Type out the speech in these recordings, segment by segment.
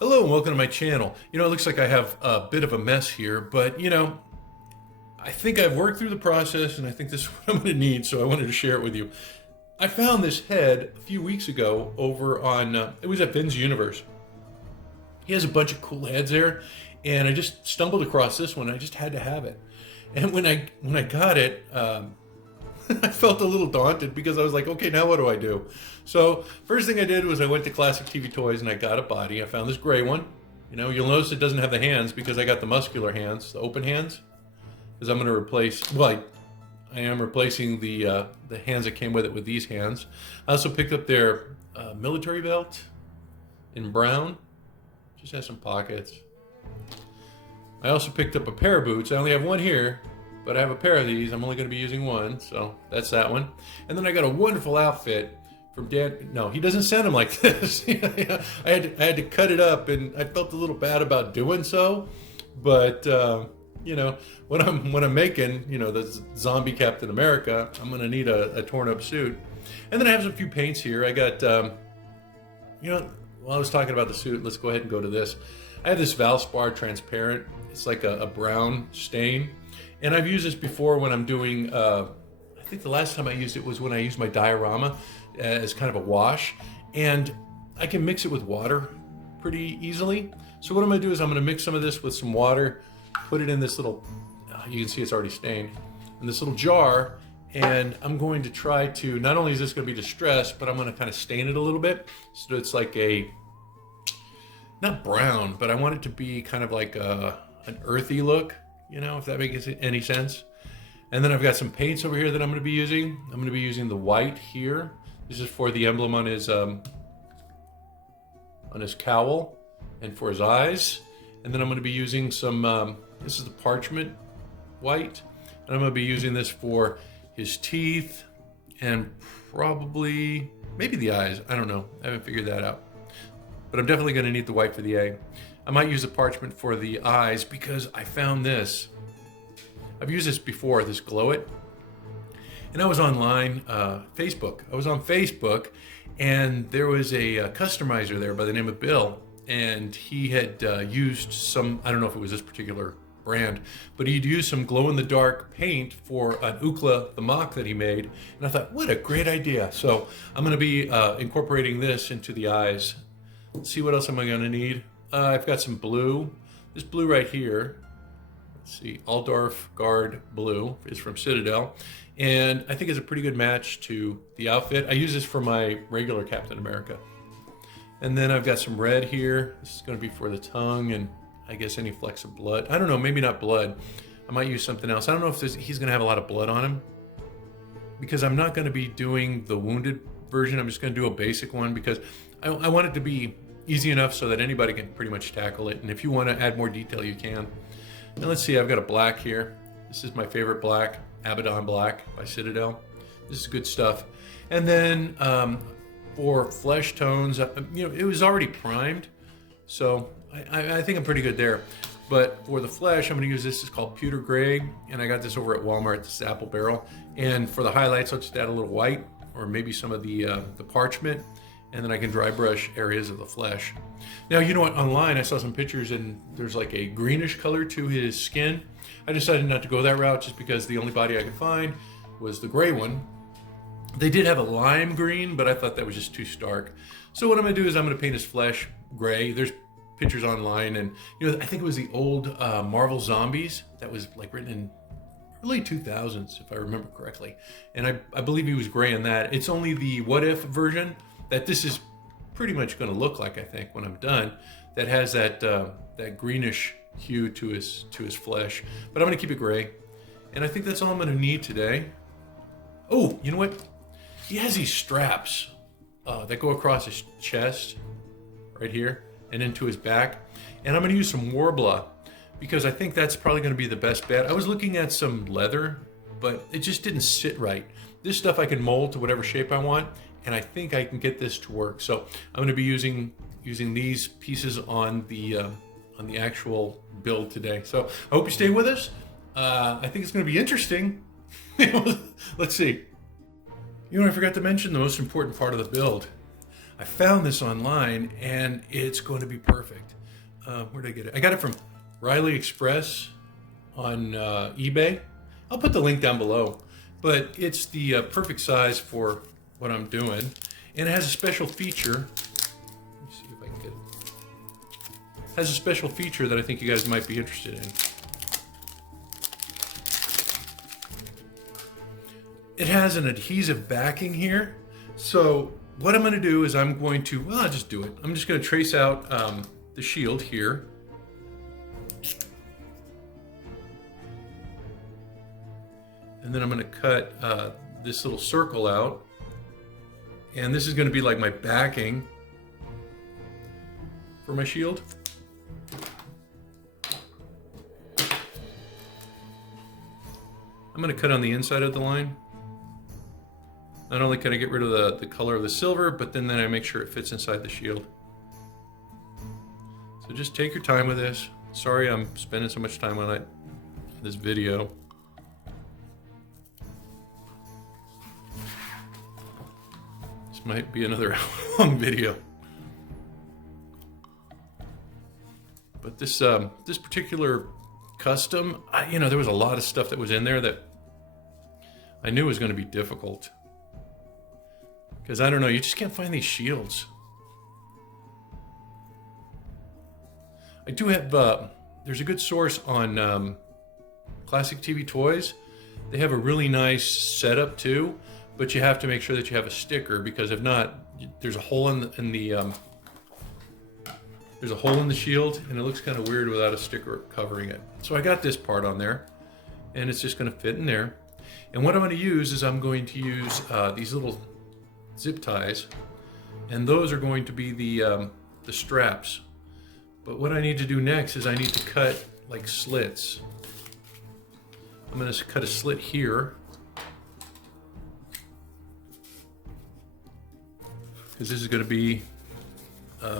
Hello and welcome to my channel. It looks like I have a bit of a mess here, but I think I've worked through the process and I think this is what I'm going to need, so I wanted to share it with you. I found this head a few weeks ago over on, it was at Finn's Universe. He has a bunch of cool heads there, and I just stumbled across this one. I just had to have it. And when I got it, I felt a little daunted because I was like, okay, now what do I do? So first thing I did was I went to Classic TV Toys and I got a body. I found this gray one. You'll notice it doesn't have the hands because I got the muscular hands, the open hands, because I'm going to replace, well, I am replacing the hands that came with it with these hands. I also picked up their military belt in brown. Just has some pockets. I also picked up a pair of boots. I only have one here, but I have a pair of these. I'm only going to be using one, so that's that one. And then I got a wonderful outfit from Dan. No, he doesn't send them like this. I had to cut it up, and I felt a little bad about doing so. But when I'm making the zombie Captain America, I'm going to need a torn up suit. And then I have a few paints here. I got while I was talking about the suit, let's go ahead and go to this. I have this Valspar transparent. It's like a brown stain. And I've used this before when I'm doing, I think the last time I used it was when I used my diorama as kind of a wash. And I can mix it with water pretty easily. So what I'm going to do is I'm going to mix some of this with some water, put it in this little, you can see it's already stained, in this little jar. And I'm going to try to, not only is this going to be distressed, but I'm going to kind of stain it a little bit. So it's like not brown, but I want it to be kind of like an earthy look, if that makes any sense. And then I've got some paints over here that I'm going to be using. I'm going to be using the white here. This is for the emblem on his cowl and for his eyes. And then I'm going to be using some, this is the parchment white. And I'm going to be using this for his teeth and probably, maybe the eyes. I don't know. I haven't figured that out. But I'm definitely going to need the white for the egg. I might use the parchment for the eyes because I found this. I've used this before, this Glow It. And I was online, Facebook. I was on Facebook and there was a customizer there by the name of Bill. And he had used some, I don't know if it was this particular brand, but he'd used some glow-in-the-dark paint for an Ookla, the mock that he made. And I thought, what a great idea. So I'm going to be incorporating this into the eyes. Let's see, what else am I going to need? I've got some blue. This blue right here, let's see, Aldorf Guard Blue is from Citadel. And I think it's a pretty good match to the outfit. I use this for my regular Captain America. And then I've got some red here. This is going to be for the tongue and I guess any flecks of blood. I don't know, maybe not blood. I might use something else. I don't know if he's going to have a lot of blood on him because I'm not going to be doing the wounded version. I'm just going to do a basic one because I want it to be easy enough so that anybody can pretty much tackle it. And if you want to add more detail, you can. And let's see, I've got a black here. This is my favorite black, Abaddon Black by Citadel. This is good stuff. And then for flesh tones, it was already primed. So I think I'm pretty good there. But for the flesh, I'm going to use this. It's called Pewter Gray. And I got this over at Walmart, this Apple Barrel. And for the highlights, I'll just add a little white or maybe some of the parchment. And then I can dry brush areas of the flesh. Now, you know what? Online, I saw some pictures and there's like a greenish color to his skin. I decided not to go that route just because the only body I could find was the gray one. They did have a lime green, but I thought that was just too stark. So what I'm going to do is I'm going to paint his flesh gray. There's pictures online, and I think it was the old Marvel Zombies that was like written in early 2000s, if I remember correctly. And I believe he was gray in that. It's only the What If version that this is pretty much going to look like, I think, when I'm done, that has that greenish hue to his flesh. But I'm going to keep it gray. And I think that's all I'm going to need today. Oh, you know what? He has these straps that go across his chest, right here, and into his back. And I'm going to use some Warbler because I think that's probably going to be the best bet. I was looking at some leather, but it just didn't sit right. This stuff I can mold to whatever shape I want, and I think I can get this to work. So I'm going to be using these pieces on the actual build today. So I hope you stay with us. I think it's going to be interesting. Let's see. I forgot to mention the most important part of the build. I found this online and it's going to be perfect. Where did I get it? I got it from Riley Express on eBay. I'll put the link down below, but it's the perfect size for what I'm doing. And it has a special feature. Let me see if I can get it. It has a special feature that I think you guys might be interested in. It has an adhesive backing here. So what I'm going to do is I'm going to, well, I'll just do it. I'm just going to trace out the shield here. And then I'm going to cut this little circle out. And this is going to be like my backing for my shield. I'm going to cut on the inside of the line. Not only can I get rid of the color of the silver, but then I make sure it fits inside the shield. So just take your time with this. Sorry I'm spending so much time on it in this video. This might be another long video. But this this particular custom, you know, there was a lot of stuff that was in there that I knew was going to be difficult. Because I don't know, you just can't find these shields. I do have, there's a good source on Classic TV Toys. They have a really nice setup too, but you have to make sure that you have a sticker, because if not, there's a hole in the there's a hole in the shield, and it looks kind of weird without a sticker covering it. So I got this part on there, and it's just going to fit in there. And what I'm going to use is I'm going to use these little zip ties, and those are going to be the straps. But what I need to do next is I need to cut like slits. I'm going to cut a slit here, because this is going to be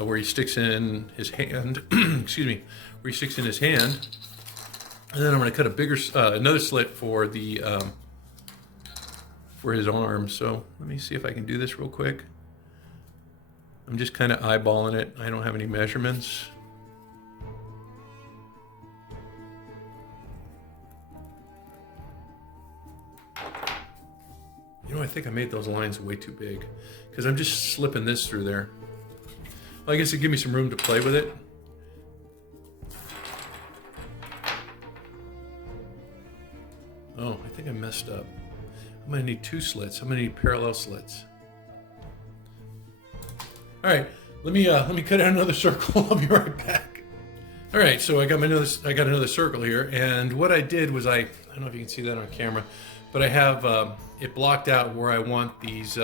where he sticks in his hand. Excuse me, where he sticks in his hand. And then I'm going to cut a bigger another slit for the for his arm. So let me see if I can do this real quick. I'm just kind of eyeballing it. I don't have any measurements. You know, I think I made those lines way too big, because I'm just slipping this through there. Well, I guess it'd give me some room to play with it. Oh, I think I messed up. I'm gonna need two slits. I'm gonna need parallel slits. All right, let me cut out another circle. I'll be right back. All right, so I got another circle here, and what I did was I don't know if you can see that on camera, but I have it blocked out where I want these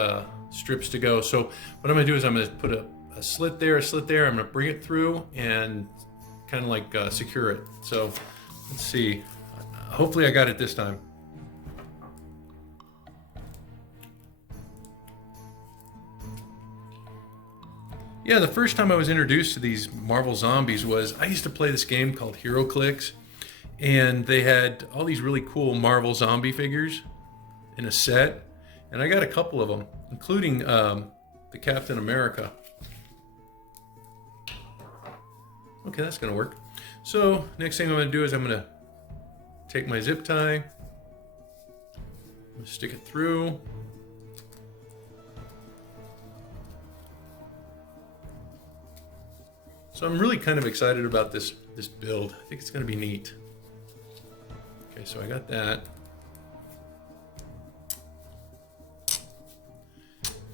strips to go. So what I'm gonna do is I'm gonna put a slit there, I'm gonna bring it through and kind of like secure it. So let's see. Hopefully I got it this time. Yeah, the first time I was introduced to these Marvel Zombies was, I used to play this game called HeroClix, and they had all these really cool Marvel zombie figures in a set, and I got a couple of them, including the Captain America. Okay, that's gonna work. So next thing I'm gonna do is I'm gonna take my zip tie, I'm gonna stick it through. So I'm really kind of excited about this build. I think it's gonna be neat. Okay, so I got that.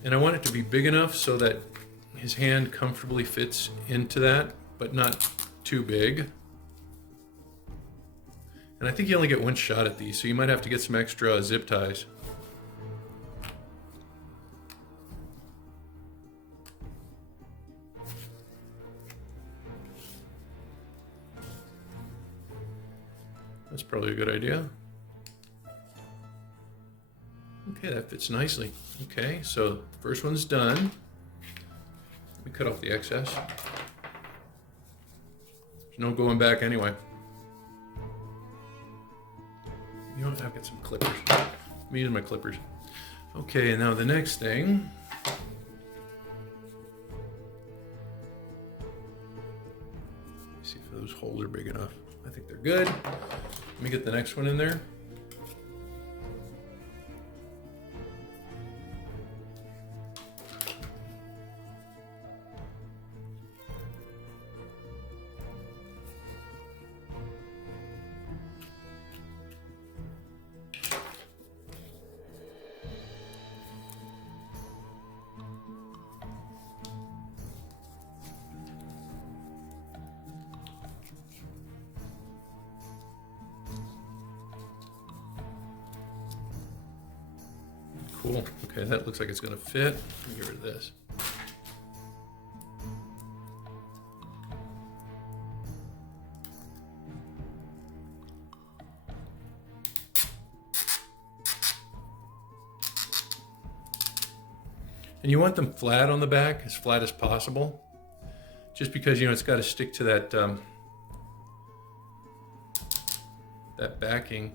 And I want it to be big enough so that his hand comfortably fits into that, but not too big. And I think you only get one shot at these, so you might have to get some extra zip ties. That's probably a good idea. Okay, that fits nicely. Okay, so first one's done. Let me cut off the excess. There's no going back anyway. You know what, I've got some clippers. Let me use my clippers. Okay, now the next thing. See if those holes are big enough. I think they're good. Let me get the next one in there. Cool. Okay, that looks like it's going to fit. Let me get rid of this. And you want them flat on the back, as flat as possible, just because, you know, it's got to stick to that that backing.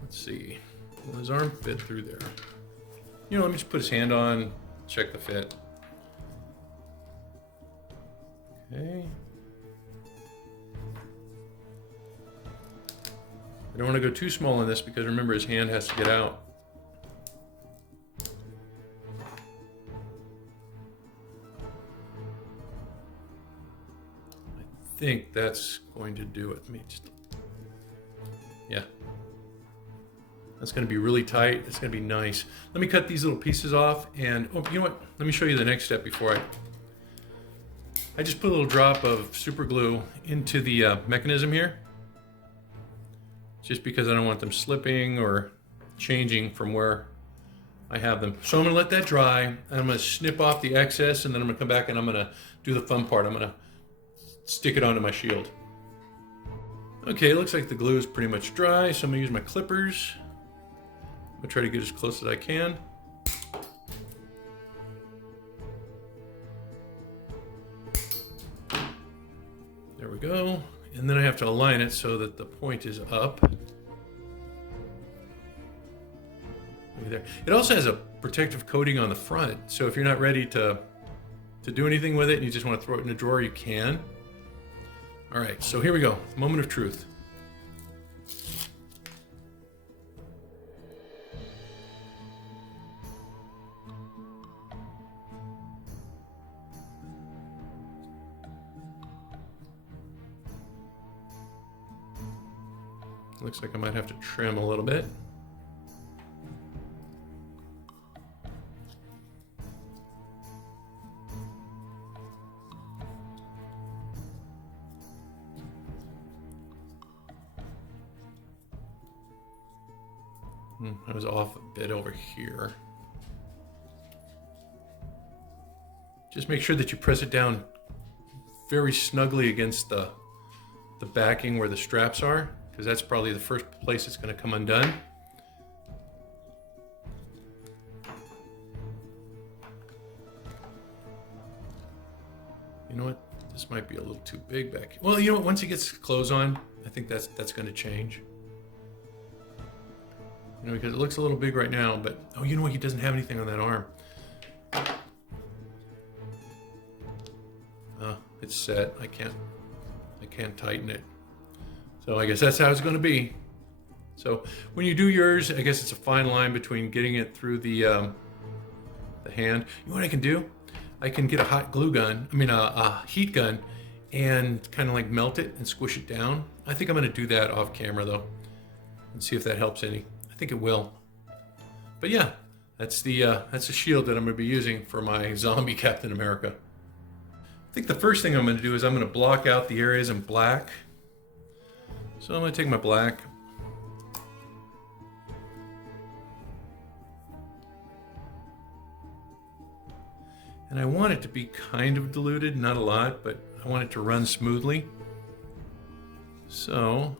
Let's see. Will his arm fit through there? You know, let me just put his hand on, check the fit. Okay. I don't want to go too small on this because remember his hand has to get out. I think that's going to do it. Let me just, yeah. That's going to be really tight. It's going to be nice. Let me cut these little pieces off and, oh, you know what? Let me show you the next step before I just put a little drop of super glue into the mechanism here, just because I don't want them slipping or changing from where I have them. So I'm going to let that dry, and I'm going to snip off the excess, and then I'm going to come back and I'm going to do the fun part. I'm going to stick it onto my shield. Okay, it looks like the glue is pretty much dry, so I'm going to use my clippers. I'm going to try to get as close as I can. There we go. And then I have to align it so that the point is up. Look there. It also has a protective coating on the front, so if you're not ready to do anything with it and you just want to throw it in a drawer, you can. All right, so here we go. Moment of truth. Looks like I might have to trim a little bit. I was off a bit over here. Just make sure that you press it down very snugly against the backing where the straps are, because that's probably the first place it's going to come undone. You know what? This might be a little too big back here. Well, you know what? Once it gets clothes on, I think that's going to change. You know, because it looks a little big right now, but oh, you know what? He doesn't have anything on that arm. It's set. I can't tighten it. So I guess that's how it's going to be. So when you do yours, I guess it's a fine line between getting it through the hand. You know what I can do? I can get a hot glue gun, a heat gun, and kind of like melt it and squish it down. I think I'm going to do that off camera though, and see if that helps any. I think it will. But yeah, that's the shield that I'm going to be using for my zombie Captain America. I think the first thing I'm going to do is I'm going to block out the areas in black. So I'm going to take my black. And I want it to be kind of diluted, not a lot, but I want it to run smoothly. So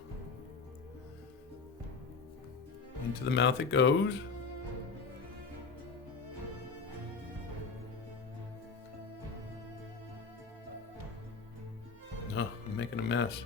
into the mouth it goes. Oh, I'm making a mess.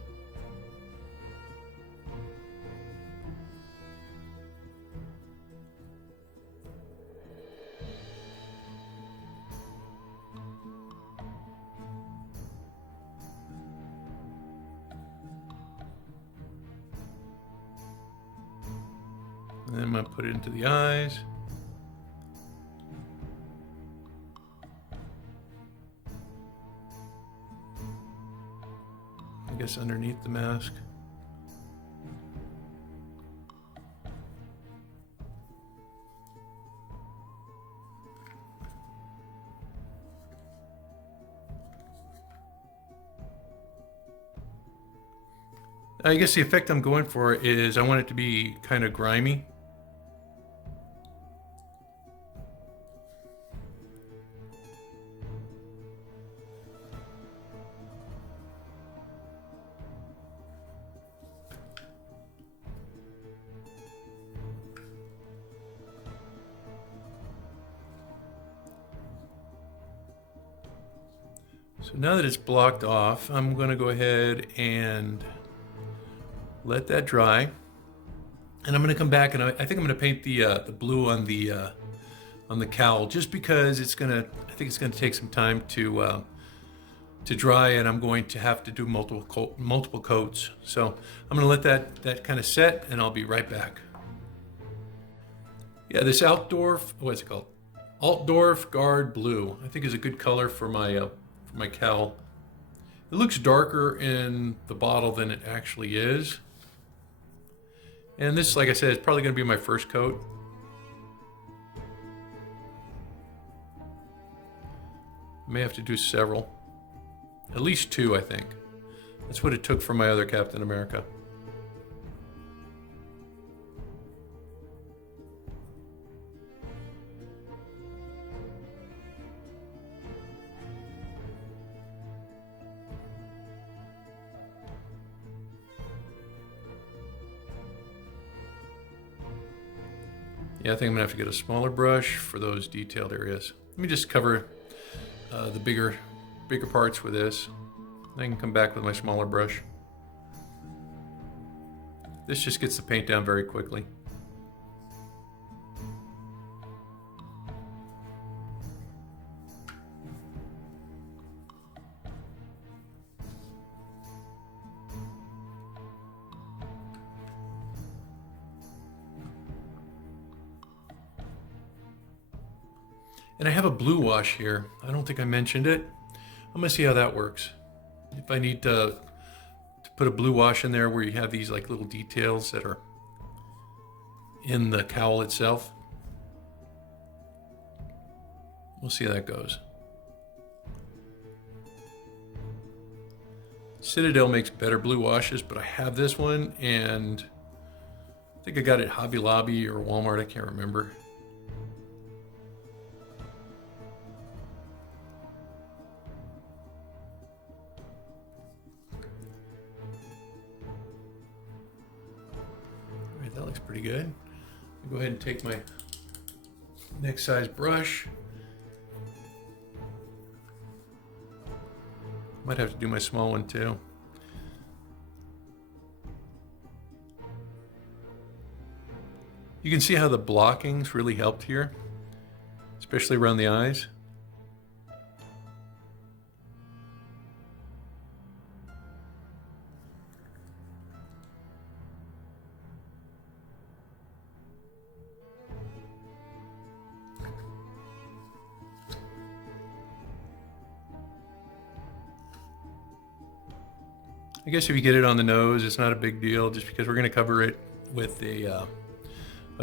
And then I'm going to put it into the eyes. I guess underneath the mask. I guess the effect I'm going for is I want it to be kind of grimy. So now that it's blocked off, I'm going to go ahead and let that dry. And I'm going to come back and I think I'm going to paint the blue on the cowl, just because I think it's going to take some time to dry, and I'm going to have to do multiple coats. So I'm going to let that kind of set, and I'll be right back. Yeah, this what's it called? Altdorf Guard Blue, I think is a good color for my cowl. It looks darker in the bottle than it actually is. And this, like I said, is probably going to be my first coat. I may have to do several. At least 2, I think. That's what it took for my other Captain America. Yeah, I think I'm gonna have to get a smaller brush for those detailed areas. Let me just cover the bigger parts with this. I can come back with my smaller brush. This just gets the paint down very quickly. And I have a blue wash here. I don't think I mentioned it. I'm gonna see how that works. If I need to put a blue wash in there where you have these like little details that are in the cowl itself. We'll see how that goes. Citadel makes better blue washes, but I have this one, and I think I got it at Hobby Lobby or Walmart, I can't remember. That looks pretty good. I'll go ahead and take my next size brush. Might have to do my small one too. You can see how the blockings really helped here, especially around the eyes. I guess if you get it on the nose, it's not a big deal, just because we're going to cover it with a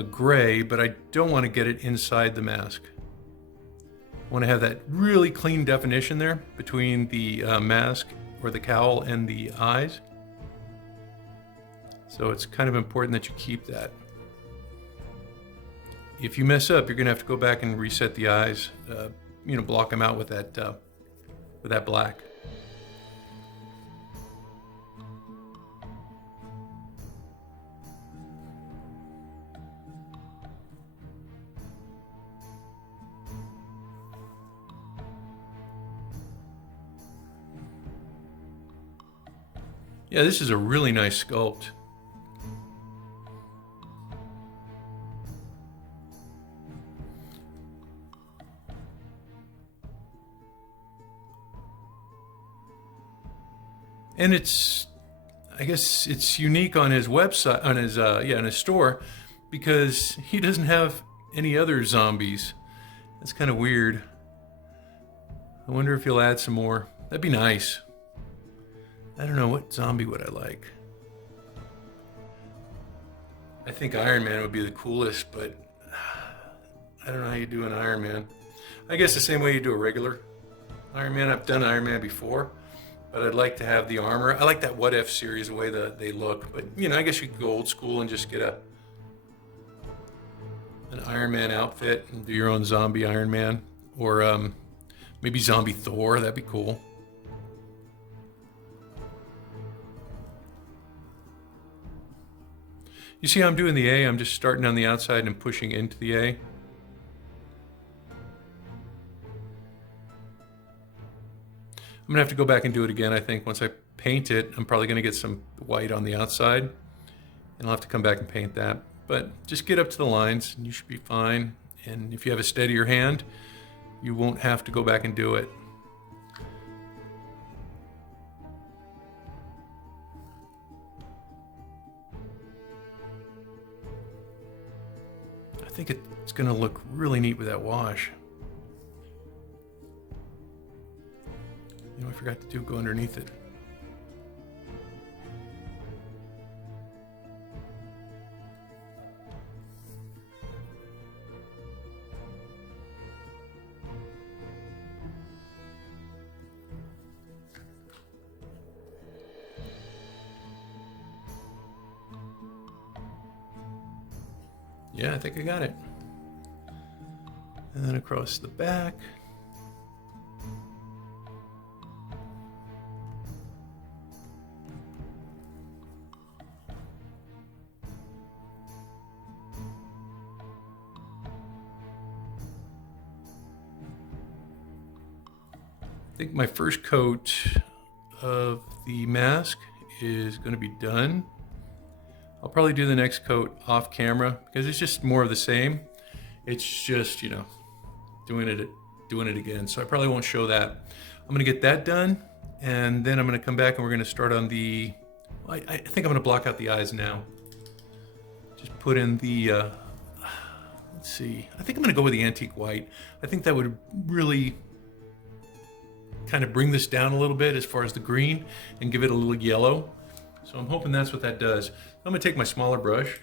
gray, but I don't want to get it inside the mask. I want to have that really clean definition there between the mask or the cowl and the eyes. So it's kind of important that you keep that. If you mess up, you're going to have to go back and reset the eyes, block them out with that black. Yeah, this is a really nice sculpt. And I guess it's unique on his website, on his store, because he doesn't have any other zombies. That's kind of weird. I wonder if he'll add some more. That'd be nice. I don't know, what zombie would I like? I think Iron Man would be the coolest, but I don't know how you do an Iron Man. I guess the same way you do a regular Iron Man. I've done Iron Man before, but I'd like to have the armor. I like that What If series, the way that they look. But, you know, I guess you could go old school and just get an Iron Man outfit and do your own zombie Iron Man. Or maybe zombie Thor. That'd be cool. You see how I'm doing the A? I'm just starting on the outside and pushing into the A. I'm gonna have to go back and do it again, I think. Once I paint it, I'm probably gonna get some white on the outside, and I'll have to come back and paint that. But just get up to the lines and you should be fine. And if you have a steadier hand, you won't have to go back and do it. I think it's gonna look really neat with that wash. You know, I forgot to go underneath it. Yeah, I think I got it. And then across the back. I think my first coat of the mask is going to be done. I'll probably do the next coat off camera because it's just more of the same. It's just, you know, doing it again. So I probably won't show that. I'm going to get that done, and then I'm going to come back and we're going to start on the, I think I'm going to block out the eyes now. Just put in the, let's see. I think I'm going to go with the antique white. I think that would really kind of bring this down a little bit as far as the green and give it a little yellow. So I'm hoping that's what that does. I'm going to take my smaller brush.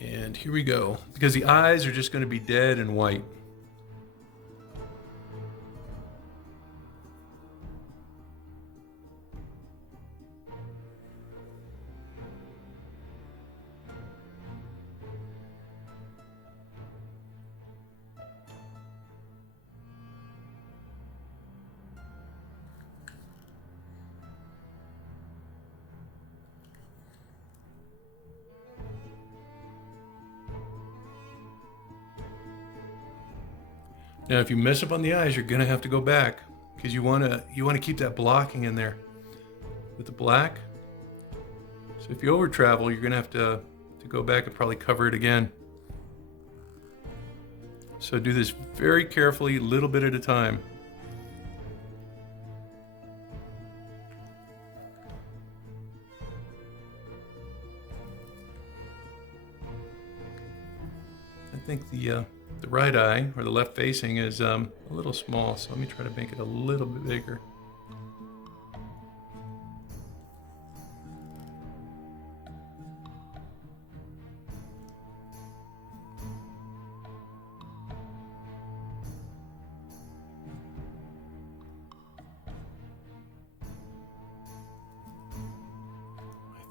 And here we go. Because the eyes are just going to be dead and white. Now, if you mess up on the eyes, you're gonna have to go back because you wanna keep that blocking in there with the black. So if you over travel, you're gonna have to go back and probably cover it again. So do this very carefully, a little bit at a time. I think the right eye, or the left facing, is a little small, so let me try to make it a little bit bigger.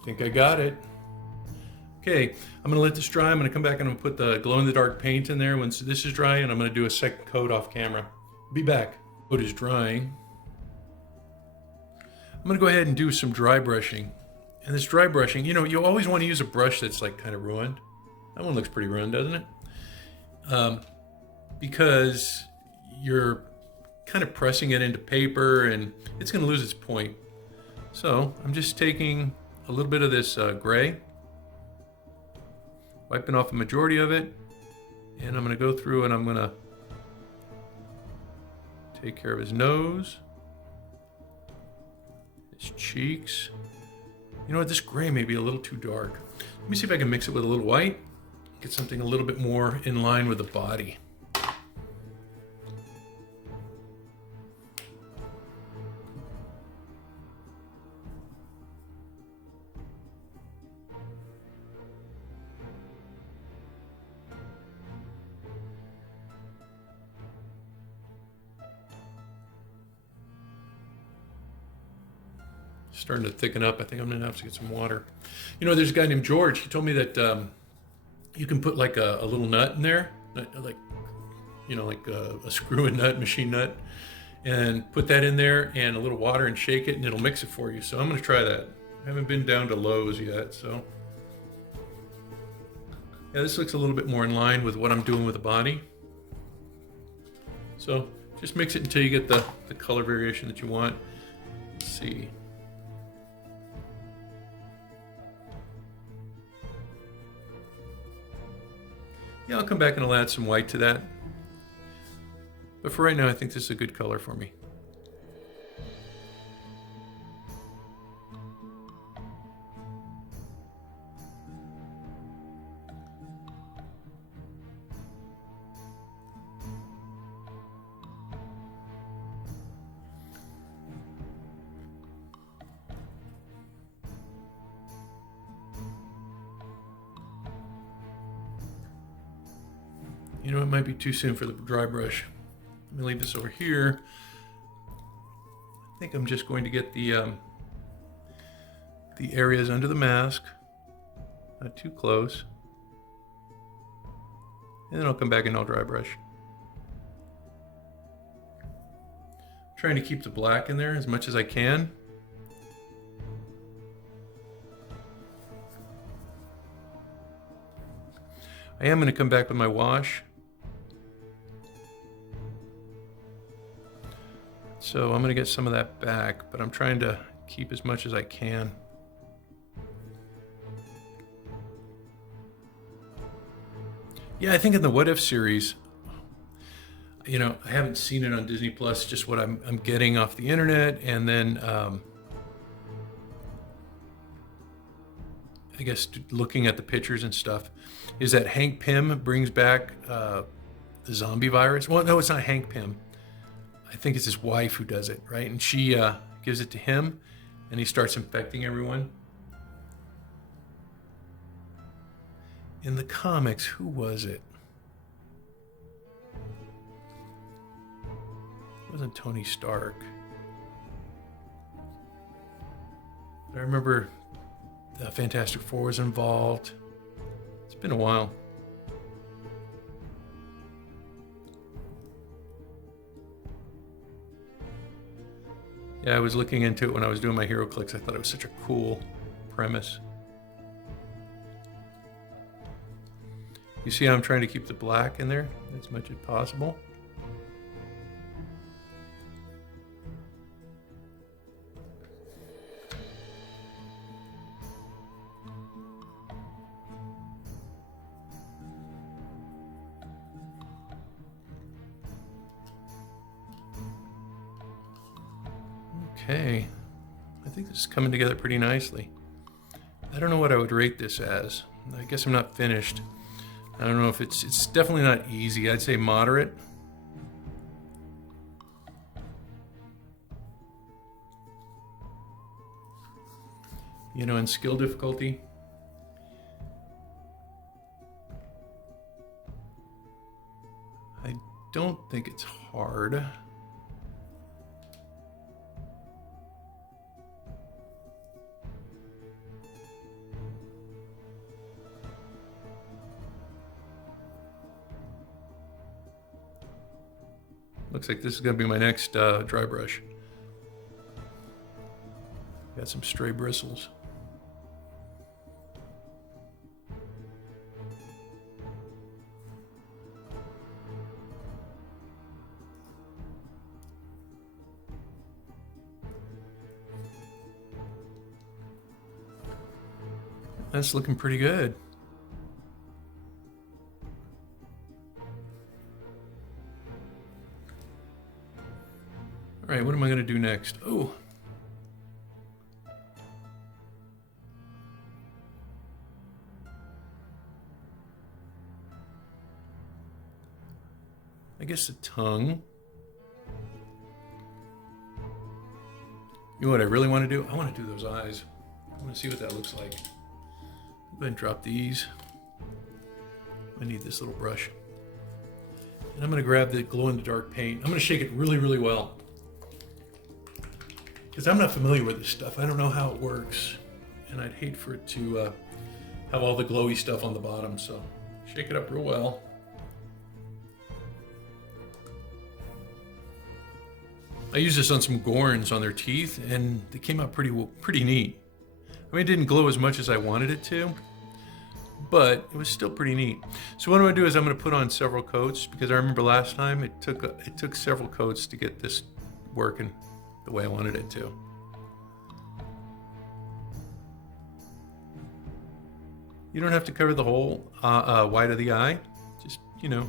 I think I got it. Okay, I'm gonna let this dry. I'm gonna come back and I'm gonna put the glow-in-the-dark paint in there once this is dry, and I'm gonna do a second coat off camera. Be back. Coat is drying. I'm gonna go ahead and do some dry brushing. And this dry brushing, you know, you always want to use a brush that's like kind of ruined. That one looks pretty ruined, doesn't it? Because you're kind of pressing it into paper and it's gonna lose its point. So I'm just taking a little bit of this gray, wiping off the majority of it, and I'm going to go through and I'm going to take care of his nose. his cheeks. You know what, this gray may be a little too dark. Let me see if I can mix it with a little white. Get something a little bit more in line with the body. Starting to thicken up. I think I'm gonna have to get some water. You know, there's a guy named George. He told me that you can put like a little nut in there, like, you know, like a screw-in nut, machine nut, and put that in there and a little water and shake it and it'll mix it for you. So I'm gonna try that. I haven't been down to Lowe's yet, so. Yeah, this looks a little bit more in line with what I'm doing with the body. So just mix it until you get the color variation that you want. Let's see. Yeah, I'll come back and I'll add some white to that. But for right now, I think this is a good color for me. You know, it might be too soon for the dry brush. Let me leave this over here. I think I'm just going to get the areas under the mask, not too close. And then I'll come back and I'll dry brush. I'm trying to keep the black in there as much as I can. I am going to come back with my wash. So I'm going to get some of that back, but I'm trying to keep as much as I can. Yeah, I think in the What If series, you know, I haven't seen it on Disney Plus, just what I'm getting off the internet, and then I guess looking at the pictures and stuff, is that Hank Pym brings back the zombie virus. Well, no, it's not Hank Pym. I think it's his wife who does it, right? And she gives it to him, and he starts infecting everyone. In the comics, who was it? It wasn't Tony Stark. I remember the Fantastic Four was involved. It's been a while. Yeah, I was looking into it when I was doing my hero clicks. I thought it was such a cool premise. You see how I'm trying to keep the black in there as much as possible? Okay, I think this is coming together pretty nicely. I don't know what I would rate this as. I guess I'm not finished. I don't know if it's definitely not easy. I'd say moderate. You know, in skill difficulty, I don't think it's hard. Looks like this is going to be my next dry brush. Got some stray bristles. That's looking pretty good. All right, what am I going to do next? Oh, I guess the tongue. You know what I really want to do? I want to do those eyes. I want to see what that looks like. Go ahead and drop these. I need this little brush. And I'm going to grab the glow-in-the-dark paint. I'm going to shake it really, really well. Because I'm not familiar with this stuff. I don't know how it works. And I'd hate for it to have all the glowy stuff on the bottom. So shake it up real well. I used this on some Gorns on their teeth, and they came out pretty neat. I mean, it didn't glow as much as I wanted it to, but it was still pretty neat. So what I'm going to do is I'm going to put on several coats, because I remember last time it took several coats to get this working the way I wanted it to. You don't have to cover the whole white of the eye, just, you know,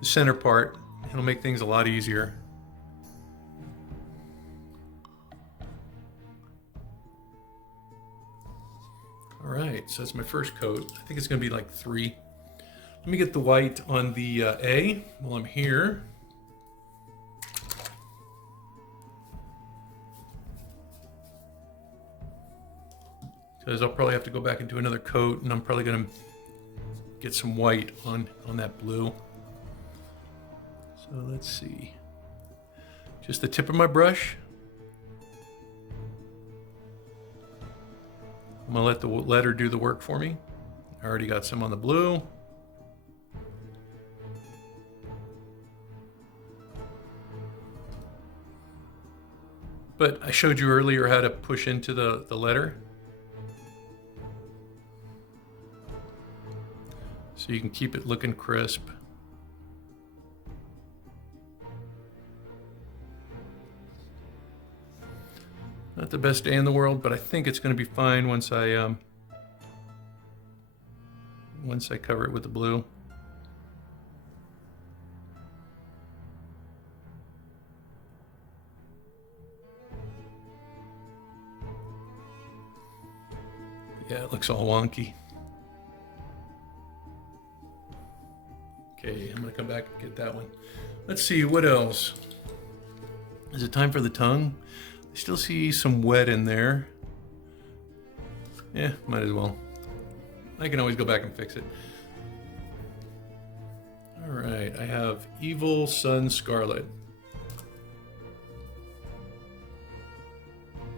the center part. It'll make things a lot easier. All right, so that's my first coat. I think it's going to be like 3. Let me get the white on the A while I'm here. Because I'll probably have to go back and do another coat, and I'm probably going to get some white on that blue. So let's see. Just the tip of my brush. I'm going to let the letter do the work for me. I already got some on the blue. But I showed you earlier how to push into the letter. So you can keep it looking crisp. Not the best day in the world, but I think it's going to be fine once I cover it with the blue. Yeah, it looks all wonky. Okay, I'm going to come back and get that one. Let's see, what else? Is it time for the tongue? I still see some wet in there. Yeah, might as well. I can always go back and fix it. All right, I have Evil Sun Scarlet.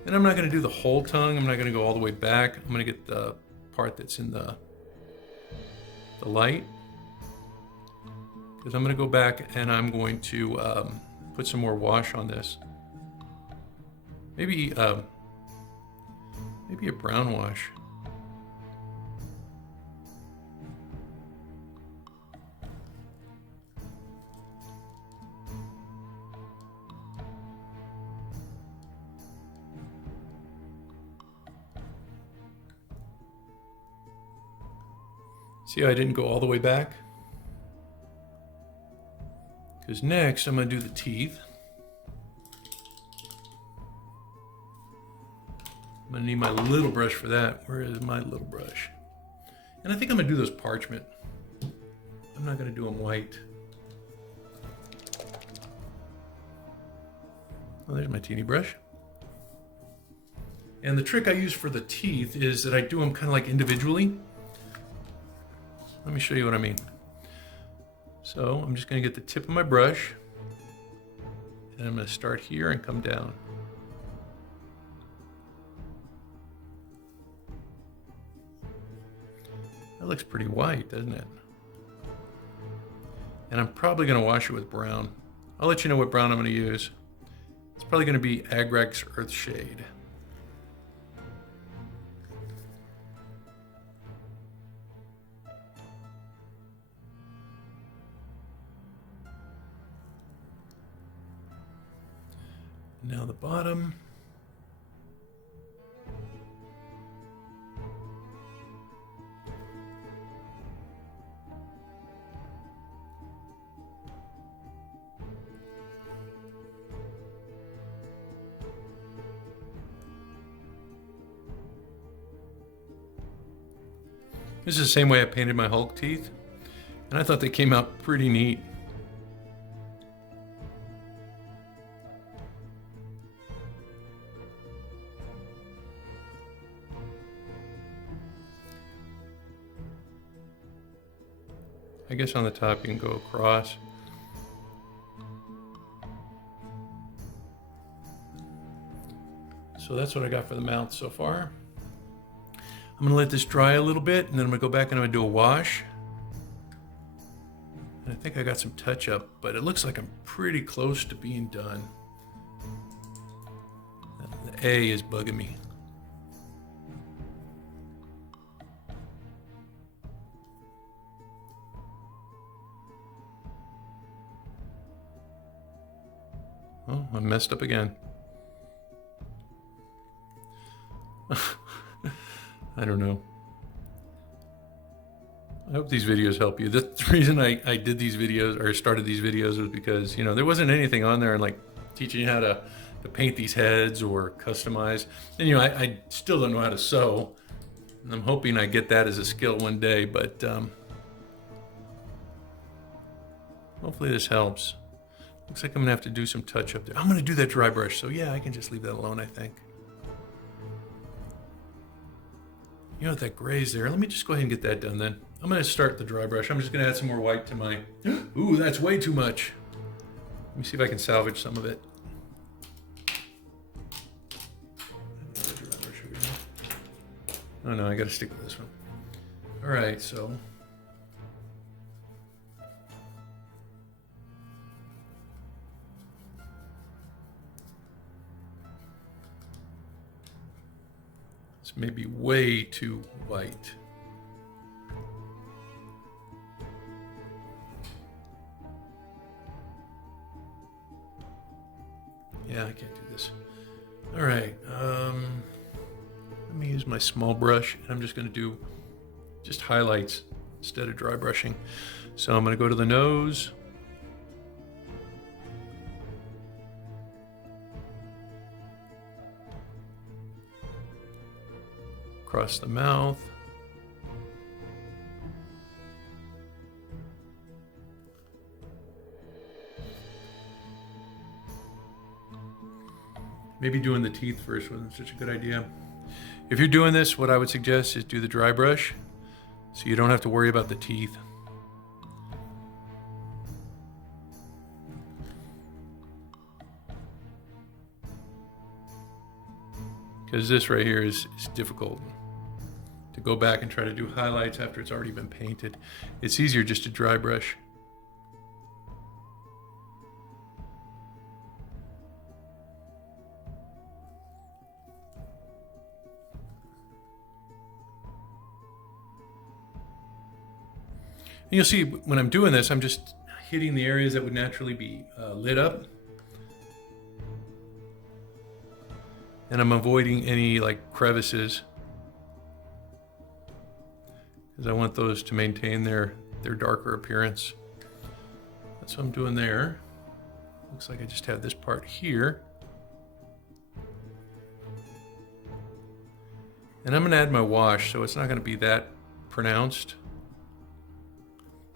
And I'm not going to do the whole tongue. I'm not going to go all the way back. I'm going to get the part that's in the light. Because I'm going to go back and I'm going to put some more wash on this. Maybe a brown wash. See how I didn't go all the way back? Because next I'm going to do the teeth. I'm going to need my little brush for that. Where is my little brush? And I think I'm going to do those parchment. I'm not going to do them white. Oh, there's my teeny brush. And the trick I use for the teeth is that I do them kind of like individually. Let me show you what I mean. So I'm just going to get the tip of my brush, and I'm going to start here and come down. That looks pretty white, doesn't it? And I'm probably going to wash it with brown. I'll let you know what brown I'm going to use. It's probably going to be Agrax Earthshade. Now the bottom. This is the same way I painted my Hulk teeth, and I thought they came out pretty neat. I guess on the top you can go across. So that's what I got for the mouth so far. I'm gonna let this dry a little bit, and then I'm gonna go back and I'm gonna do a wash. And I think I got some touch up, but it looks like I'm pretty close to being done. The A is bugging me. Oh, I messed up again. I don't know. I hope these videos help you. The reason I did these videos or started these videos was because, you know, there wasn't anything on there and like teaching you how to paint these heads or customize. And, you know, I still don't know how to sew. And I'm hoping I get that as a skill one day, but hopefully this helps. Looks like I'm gonna have to do some touch up there. I'm gonna do that dry brush, so yeah, I can just leave that alone, I think. You know what, that gray's there. Let me just go ahead and get that done then. I'm gonna start the dry brush. I'm just gonna add some more white to my, ooh, that's way too much. Let me see if I can salvage some of it. Oh no, I gotta stick with this one. All right, so. It's maybe way too white. Yeah, I can't do this. All right, let me use my small brush, and I'm just gonna do just highlights instead of dry brushing. So I'm gonna go to the nose. Across the mouth. Maybe doing the teeth first wasn't such a good idea. If you're doing this, what I would suggest is do the dry brush so you don't have to worry about the teeth. Because this right here is difficult. To go back and try to do highlights after it's already been painted. It's easier just to dry brush. And you'll see when I'm doing this, I'm just hitting the areas that would naturally be lit up. And I'm avoiding any like crevices, because I want those to maintain their darker appearance. That's what I'm doing there. Looks like I just have this part here. And I'm gonna add my wash, so it's not gonna be that pronounced.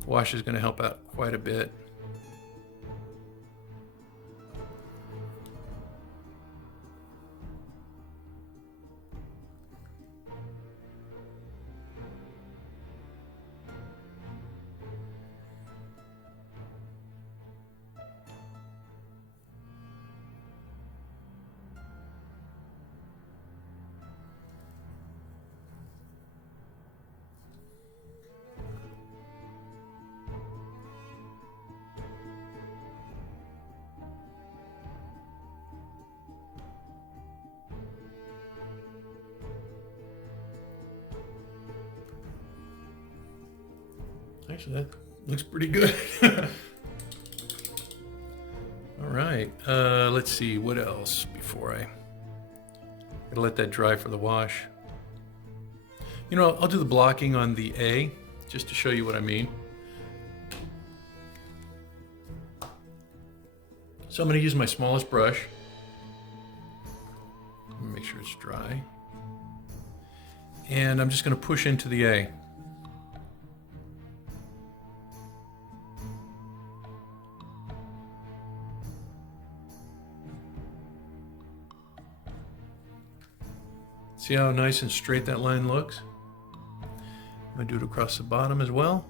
Wash is gonna help out quite a bit. Actually, that looks pretty good. All right, let's see, what else before I gotta let that dry for the wash. You know, I'll do the blocking on the A, just to show you what I mean. So I'm gonna use my smallest brush. Make sure it's dry. And I'm just gonna push into the A. See how nice and straight that line looks? I'm gonna do it across the bottom as well.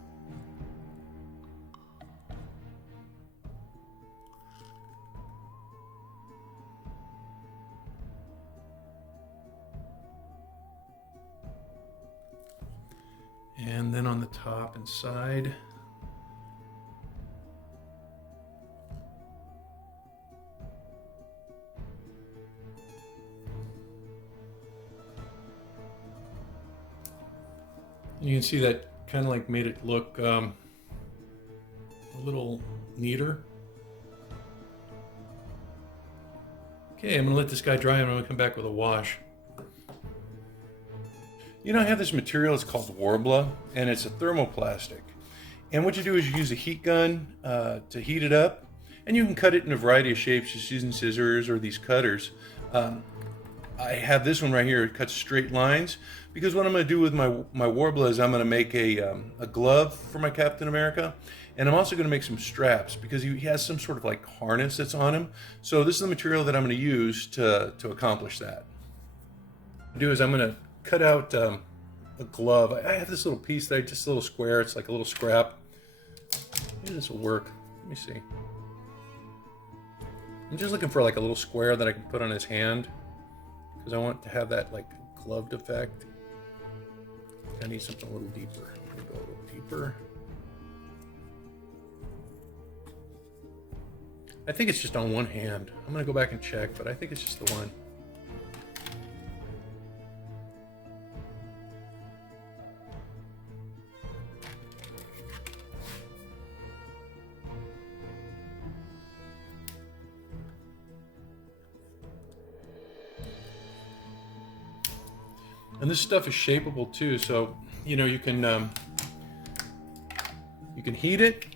And then on the top and side. You can see that kind of like made it look a little neater. Okay, I'm gonna let this guy dry and I'm gonna come back with a wash. You know, I have this material, it's called Warbler, and it's a thermoplastic. And what you do is you use a heat gun to heat it up, and you can cut it in a variety of shapes just using scissors or these cutters. I have this one right here, it cuts straight lines, because what I'm going to do with my Warbler is I'm going to make a glove for my Captain America, and I'm also going to make some straps, because he has some sort of like harness that's on him. So this is the material that I'm going to use to accomplish that. What I'm going to do is I'm going to cut out a glove. I have this little piece there, just a little square, it's like a little scrap. Maybe this will work. Let me see. I'm just looking for like a little square that I can put on his hand, because I want to have that like gloved effect. I need something a little deeper. Let me go a little deeper. I think it's just on one hand. I'm gonna go back and check, but I think it's just the one. And this stuff is shapeable too, so you know you can heat it,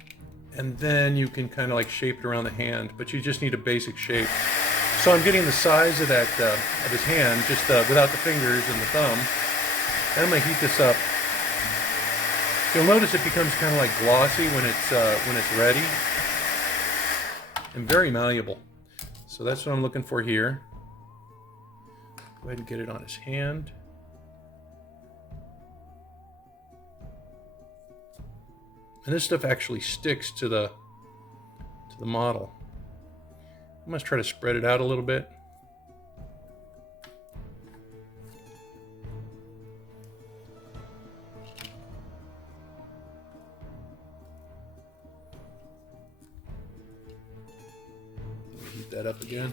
and then you can kind of like shape it around the hand. But you just need a basic shape. So I'm getting the size of that of his hand, just without the fingers and the thumb. And I'm gonna heat this up. You'll notice it becomes kind of like glossy when it's ready, and very malleable. So that's what I'm looking for here. Go ahead and get it on his hand. And this stuff actually sticks to the model. I'm going to try to spread it out a little bit. Heat that up again.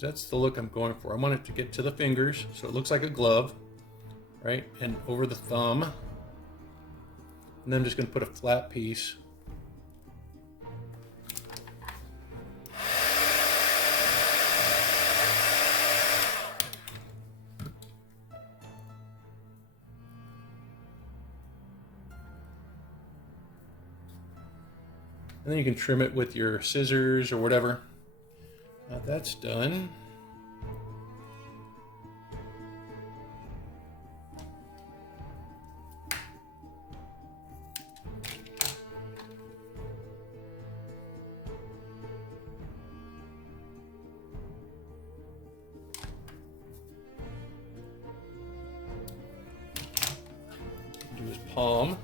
That's the look I'm going for. I want it to get to the fingers, so it looks like a glove, right? And over the thumb. And then I'm just going to put a flat piece. And then you can trim it with your scissors or whatever. Now that's done. Do his palm.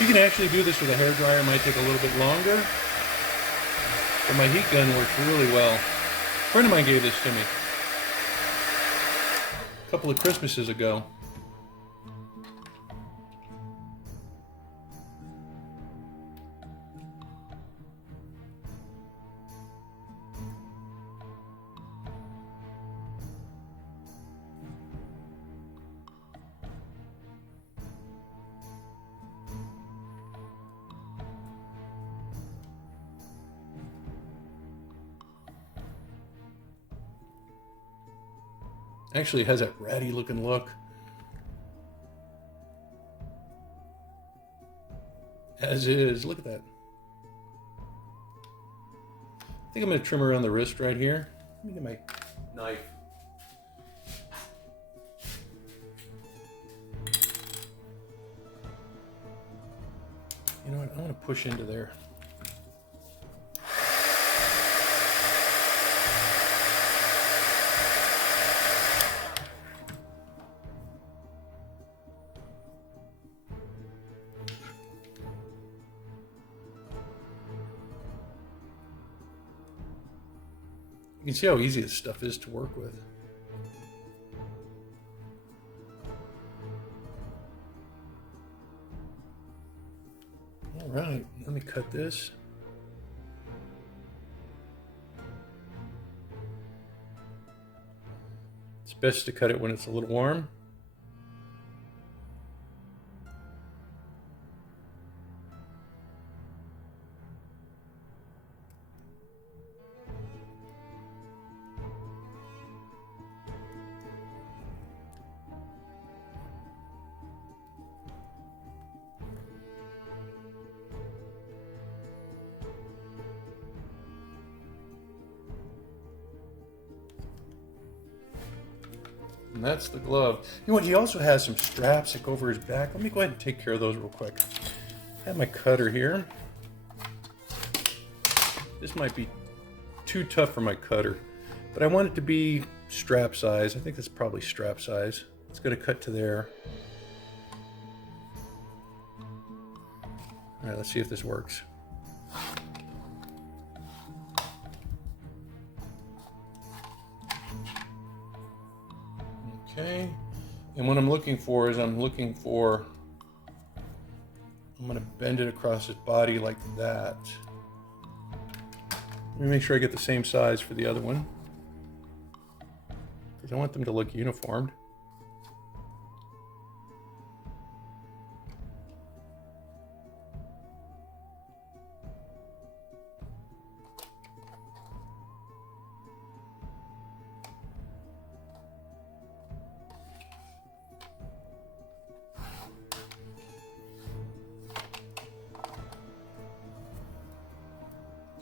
You can actually do this with a hairdryer. It might take a little bit longer, but my heat gun works really well. A friend of mine gave this to me a couple of Christmases ago. Actually, it has that ratty looking look. As is, look at that. I think I'm going to trim around the wrist right here. Let me get my knife. You know what, I want to push into there. You can see how easy this stuff is to work with. All right, let me cut this. It's best to cut it when it's a little warm. And that's the glove. You know what? He also has some straps that go over his back. Let me go ahead and take care of those real quick. I have my cutter here. This might be too tough for my cutter, but I want it to be strap size. I think that's probably strap size. It's going to cut to there. All right, let's see if this works. Okay, and what I'm looking for is I'm going to bend it across his body like that. Let me make sure I get the same size for the other one, because I want them to look uniformed.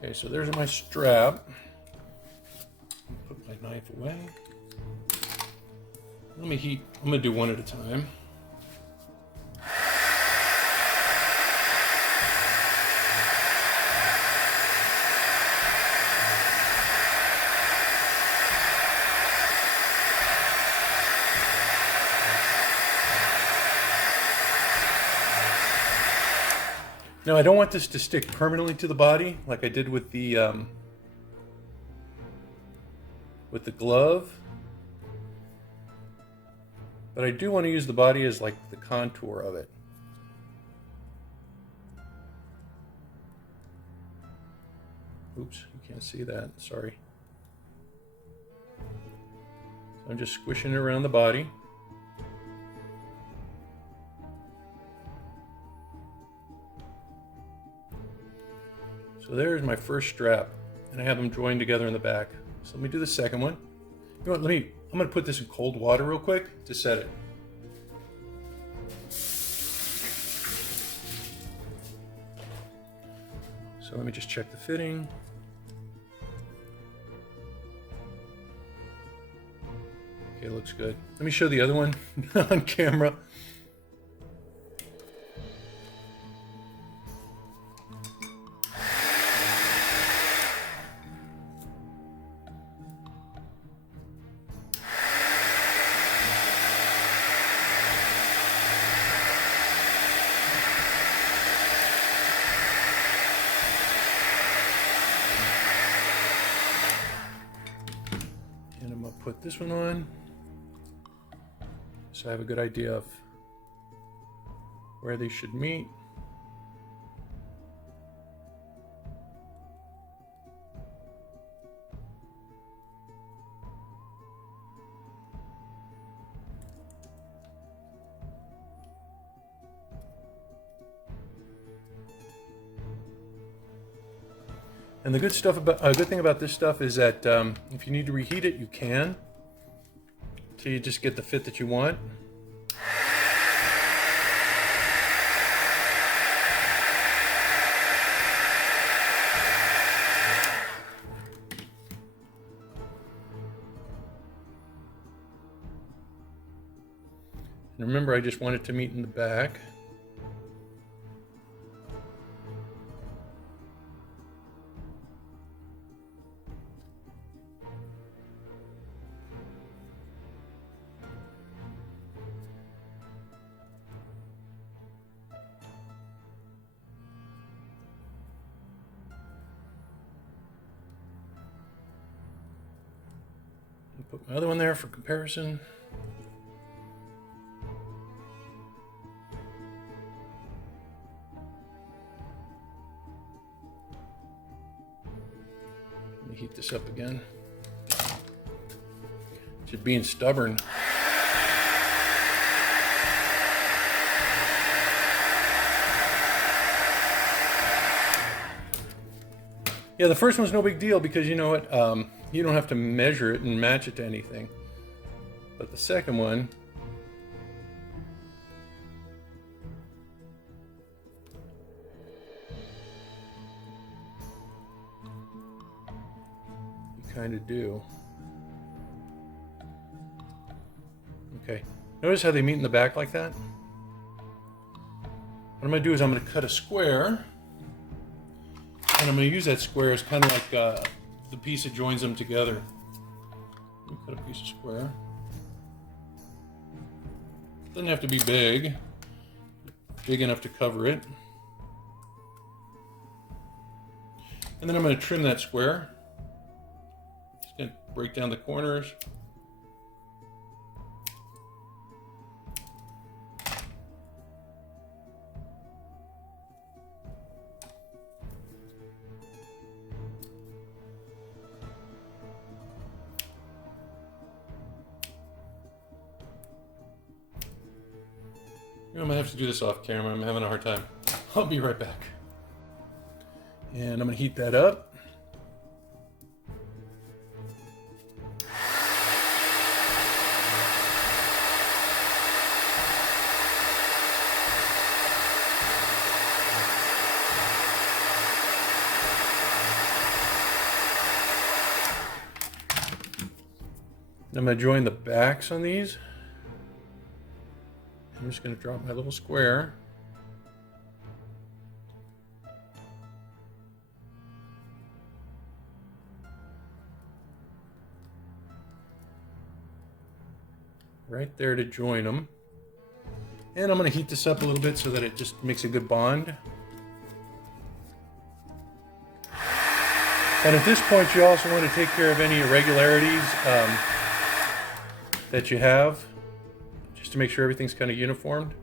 Okay, so there's my strap. Put my knife away. Let me heat. I'm going to do one at a time. Now I don't want this to stick permanently to the body like I did with the glove, but I do want to use the body as like the contour of it. Oops, you can't see that, sorry. So I'm just squishing it around the body. So there's my first strap, and I have them joined together in the back. So let me do the second one. You know what, I'm going to put this in cold water real quick to set it. So let me just check the fitting. Okay, looks good. Let me show the other one on camera. And I'm going to put this one on, so I have a good idea of where they should meet. And the good thing about this stuff is that if you need to reheat it, you can, till you just get the fit that you want. And remember, I just want it to meet in the back. Put my other one there for comparison. Let me heat this up again. Just being stubborn. Yeah, the first one's no big deal because you know what? You don't have to measure it and match it to anything. But the second one, you kind of do. Okay, notice how they meet in the back like that? What I'm going to do is I'm going to cut a square. And I'm going to use that square as kind of like the piece that joins them together. Let me cut a piece of square. Doesn't have to be big. Big enough to cover it. And then I'm going to trim that square. Just going to break down the corners. I'm gonna have to do this off camera. I'm having a hard time. I'll be right back. And I'm gonna heat that up. I'm gonna join the backs on these. I'm just going to drop my little square. Right there to join them. And I'm going to heat this up a little bit so that it just makes a good bond. And at this point you also want to take care of any irregularities that you have, just to make sure everything's kind of uniformed.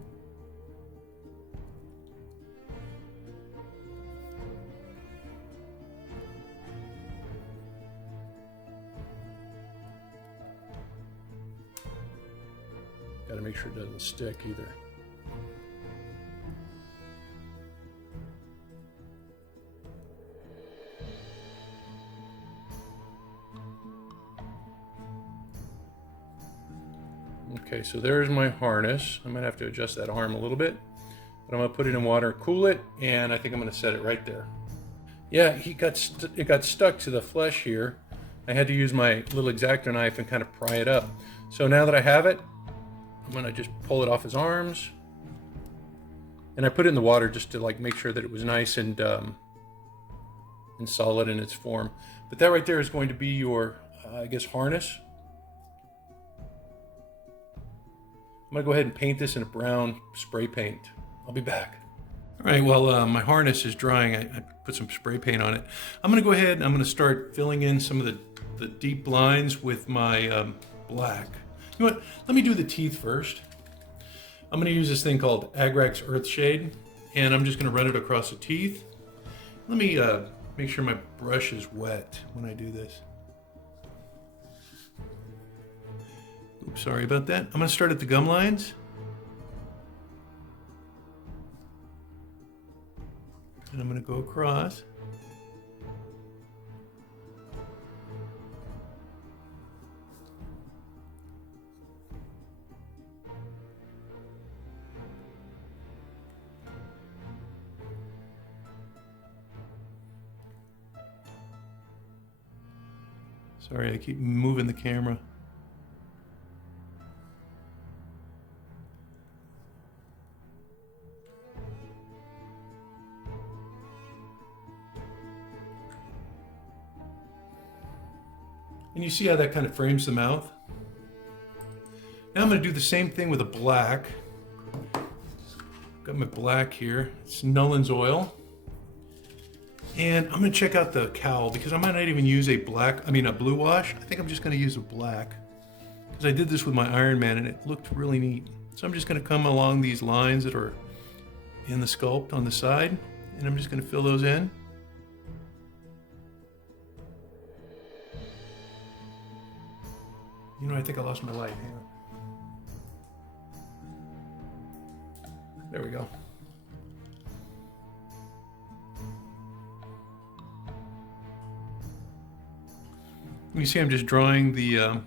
Got to make sure it doesn't stick either. Okay, so there's my harness. I might have to adjust that arm a little bit, but I'm gonna put it in water, cool it, and I think I'm gonna set it right there. Yeah, it got stuck to the flesh here. I had to use my little X-Acto knife and kind of pry it up. So now that I have it, I'm gonna just pull it off his arms. And I put it in the water just to like make sure that it was nice and solid in its form. But that right there is going to be your, I guess, harness. I'm gonna go ahead and paint this in a brown spray paint. I'll be back. All right, well, my harness is drying. I put some spray paint on it. I'm gonna go ahead and I'm gonna start filling in some of the deep lines with my black. You know what, let me do the teeth first. I'm gonna use this thing called Agrax Earthshade, and I'm just gonna run it across the teeth. Let me make sure my brush is wet when I do this. Oops, sorry about that. I'm gonna start at the gum lines. And I'm gonna go across. Sorry, I keep moving the camera. And you see how that kind of frames the mouth? Now I'm going to do the same thing with a black. Got my black here. It's Nullen's oil. And I'm gonna check out the cowl because I might not even use a blue wash. I think I'm just gonna use a black because I did this with my Iron Man and it looked really neat. So I'm just gonna come along these lines that are in the sculpt on the side and I'm just gonna fill those in. You know, I think I lost my light. Hang on. There we go. You see I'm just drawing the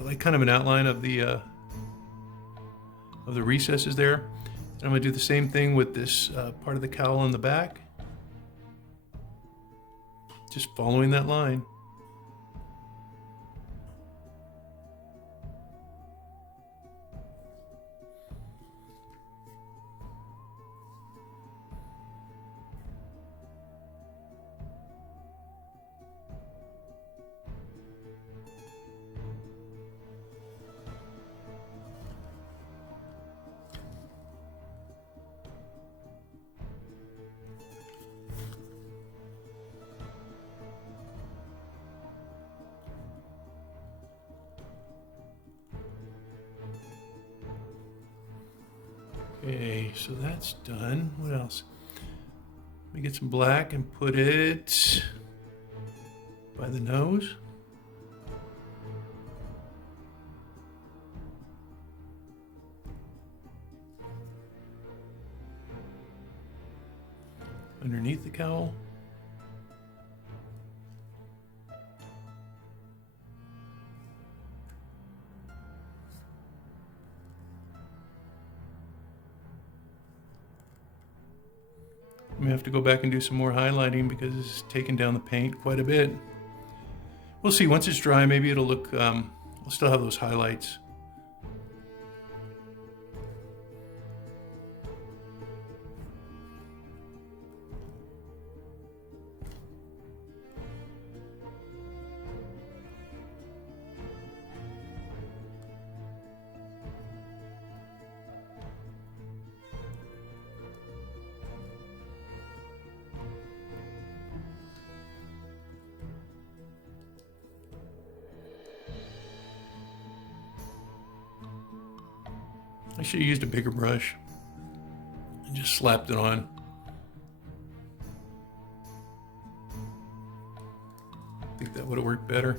like kind of an outline of the recesses there. And I'm going to do the same thing with this part of the cowl on the back. Just following that line. Okay, so that's done. What else? Let me get some black and put it by the nose. Underneath the cowl. I'm gonna have to go back and do some more highlighting because it's taken down the paint quite a bit. We'll see, once it's dry, maybe it'll look, we'll still have those highlights. I should have used a bigger brush and just slapped it on. I think that would have worked better.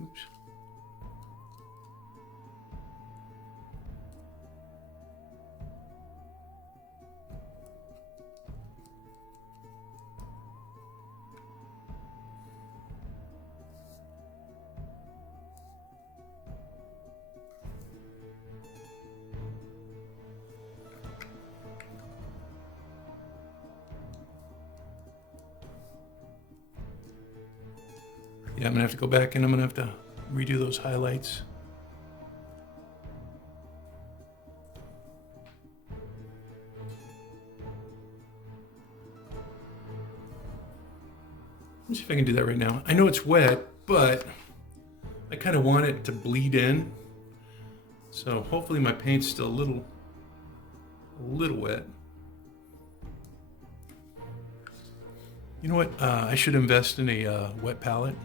Oops. Yeah, I'm gonna have to go back and I'm gonna have to redo those highlights. Let me see if I can do that right now. I know it's wet, but I kind of want it to bleed in. So hopefully my paint's still a little wet. You know what? I should invest in a wet palette.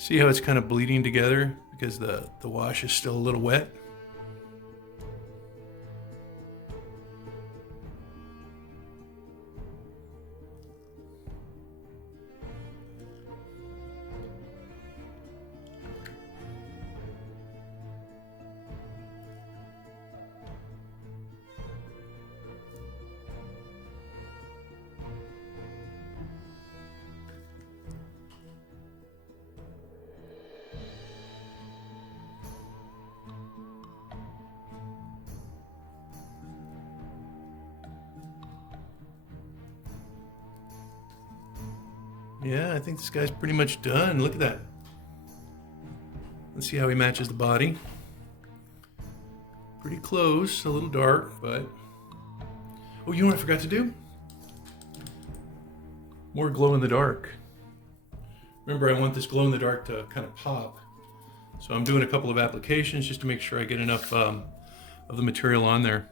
See how it's kind of bleeding together because the wash is still a little wet? Yeah, I think this guy's pretty much done. Look at that. Let's see how he matches the body. Pretty close, a little dark, but... Oh, you know what I forgot to do? More glow in the dark. Remember, I want this glow in the dark to kind of pop. So I'm doing a couple of applications just to make sure I get enough of the material on there.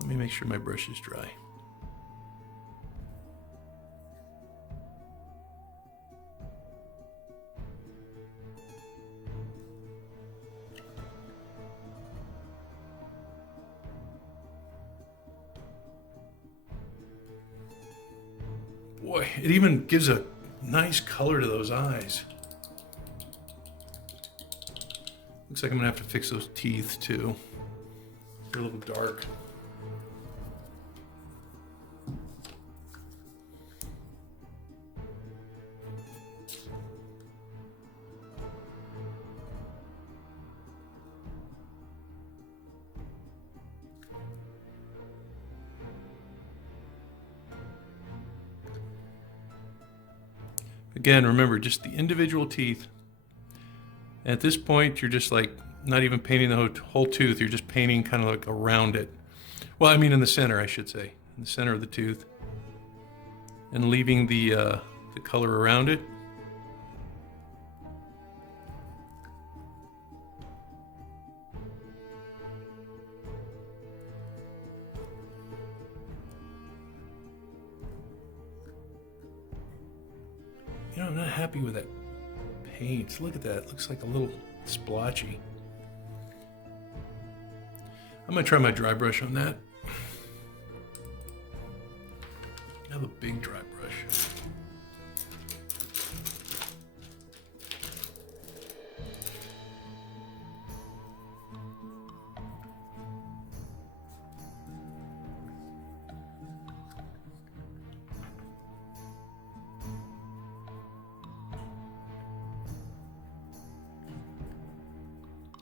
Let me make sure my brush is dry. Boy, it even gives a nice color to those eyes. Looks like I'm gonna have to fix those teeth too. They're a little dark. Again, remember, just the individual teeth. At this point, you're just like not even painting the whole tooth. You're just painting kind of like around it. Well, I mean in the center, I should say. In the center of the tooth. And leaving the color around it. You know, I'm not happy with that paint. Look at that. It looks like a little splotchy. I'm going to try my dry brush on that. I have a big dry brush.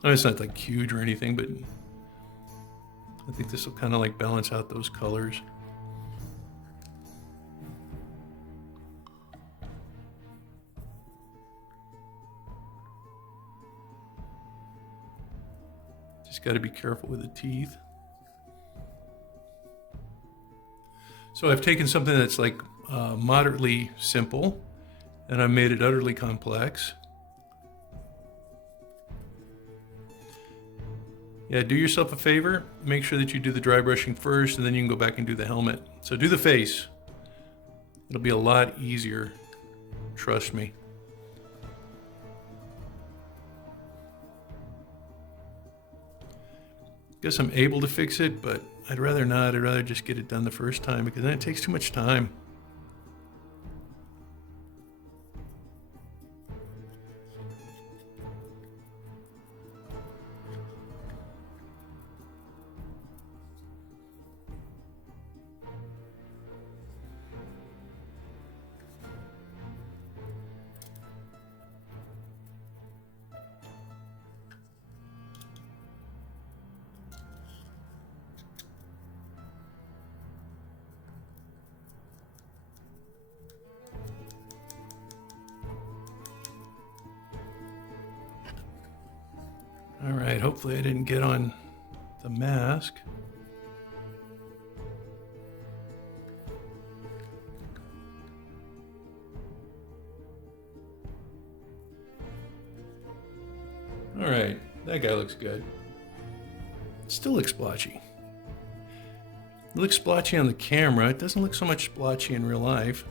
Oh, it's not like huge or anything, but I think this will kind of like balance out those colors. Just got to be careful with the teeth. So I've taken something that's like moderately simple and I've made it utterly complex. Yeah, do yourself a favor. Make sure that you do the dry brushing first and then you can go back and do the helmet. So do the face. It'll be a lot easier. Trust me. Guess I'm able to fix it, but I'd rather not. I'd rather just get it done the first time because then it takes too much time. All right, hopefully I didn't get on the mask. All right, that guy looks good. It still looks splotchy. It looks splotchy on the camera. It doesn't look so much splotchy in real life.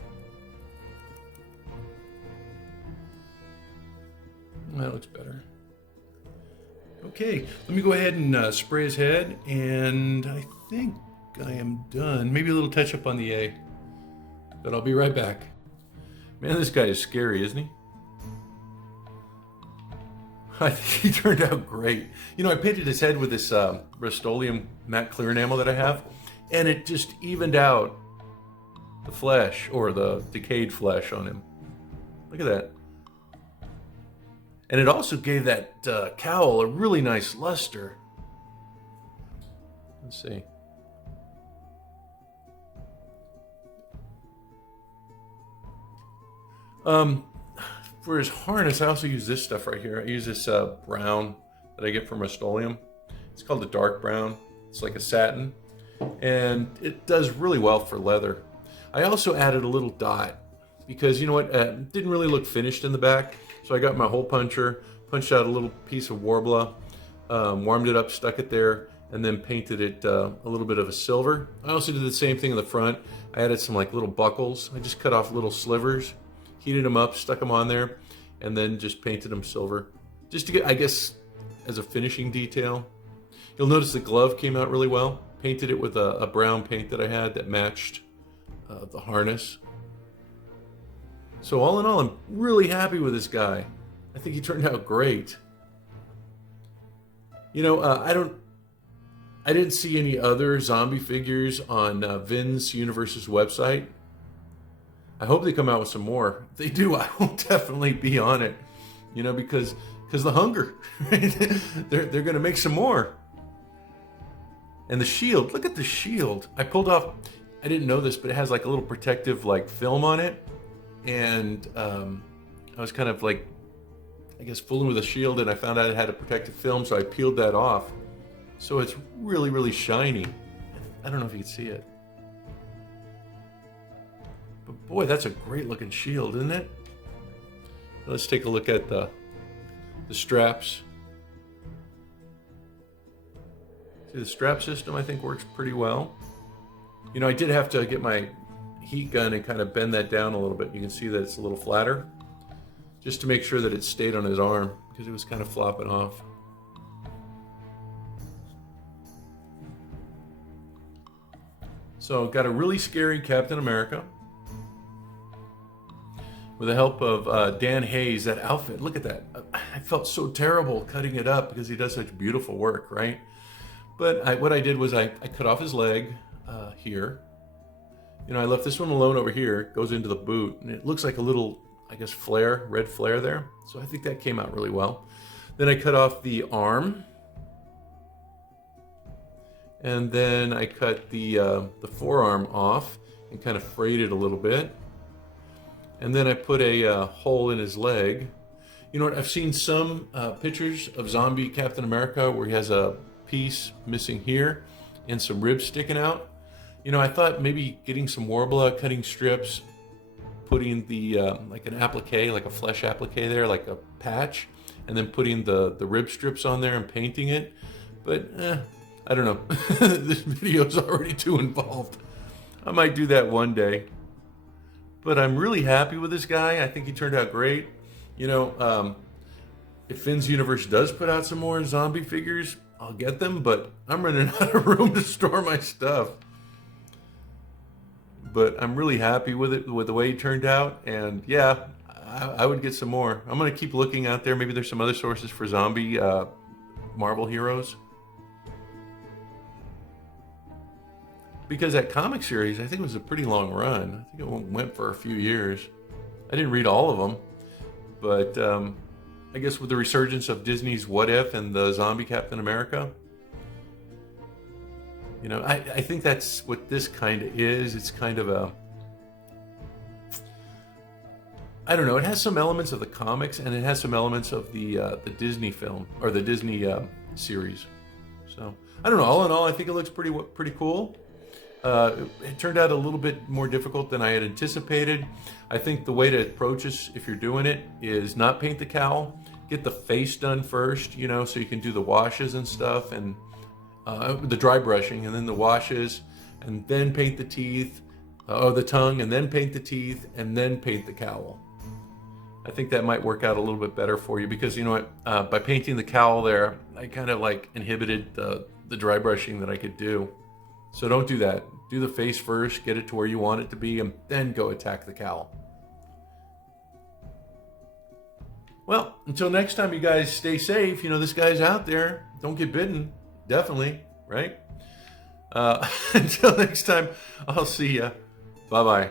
That looks better. Okay, let me go ahead and spray his head, and I think I am done. Maybe a little touch up on the A, but I'll be right back. Man, this guy is scary, isn't he? I think he turned out great. You know, I painted his head with this Rust-Oleum matte clear enamel that I have, and it just evened out the flesh, or the decayed flesh on him. Look at that. And it also gave that cowl a really nice luster. Let's see. For his harness, I also use this stuff right here. I use this brown that I get from Rust-Oleum. It's called the dark brown. It's like a satin, and it does really well for leather. I also added a little dot because, you know what, it didn't really look finished in the back. So I got my hole puncher, punched out a little piece of Warbler, warmed it up, stuck it there, and then painted it a little bit of a silver. I also did the same thing in the front. I added some like little buckles. I just cut off little slivers, heated them up, stuck them on there, and then just painted them silver. Just to get, I guess, as a finishing detail. You'll notice the glove came out really well. Painted it with a brown paint that I had that matched the harness. So all in all, I'm really happy with this guy. I think he turned out great. You know, I didn't see any other zombie figures on Vin's Universe's website. I hope they come out with some more. If they do, I will definitely be on it. You know, because the hunger. Right? They're going to make some more. And the shield, look at the shield. I pulled off, I didn't know this, but it has like a little protective like film on it. And I was kind of like, I guess, fooling with the shield, and I found out it had a protective film, so I peeled that off. So it's really, really shiny. I don't know if you can see it. But boy, that's a great looking shield, isn't it? Let's take a look at the straps. See, the strap system, I think, works pretty well. You know, I did have to get my heat gun and kind of bend that down a little bit. You can see that it's a little flatter, just to make sure that it stayed on his arm, because it was kind of flopping off. So got a really scary Captain America. With the help of Dan Hayes, that outfit, look at that. I felt so terrible cutting it up because he does such beautiful work, right? But what I did was I cut off his leg here. You know, I left this one alone over here. It goes into the boot, and it looks like a little, I guess, flare, red flare there. So I think that came out really well. Then I cut off the arm. And then I cut the forearm off and kind of frayed it a little bit. And then I put a hole in his leg. You know what? I've seen some pictures of zombie Captain America where he has a piece missing here and some ribs sticking out. You know, I thought maybe getting some Warbler, cutting strips, putting the like an applique, like a flesh applique there, like a patch, and then putting the rib strips on there and painting it. But I don't know. This video's already too involved. I might do that one day. But I'm really happy with this guy. I think he turned out great. You know, if Finn's Universe does put out some more zombie figures, I'll get them, but I'm running out of room to store my stuff. But I'm really happy with it, with the way he turned out. And yeah, I would get some more. I'm going to keep looking out there. Maybe there's some other sources for zombie Marvel heroes. Because that comic series, I think it was a pretty long run. I think it went for a few years. I didn't read all of them. But I guess with the resurgence of Disney's What If and the zombie Captain America, you know, I think that's what this kind of is. It's kind of a, I don't know, it has some elements of the comics and it has some elements of the Disney film, or the Disney series. So, I don't know, all in all, I think it looks pretty cool. It turned out a little bit more difficult than I had anticipated. I think the way to approach this, if you're doing it, is not paint the cowl. Get the face done first, you know, so you can do the washes and stuff, and the dry brushing, and then the washes, and then paint the teeth, or the tongue, and then paint the teeth, and then paint the cowl. I think that might work out a little bit better for you, because, you know what, by painting the cowl there, I kind of like inhibited the dry brushing that I could do. So don't do that. Do the face first, get it to where you want it to be, and then go attack the cowl. Well, until next time, you guys stay safe. You know, this guy's out there. Don't get bitten. Definitely, right? Until next time, I'll see ya. Bye-bye.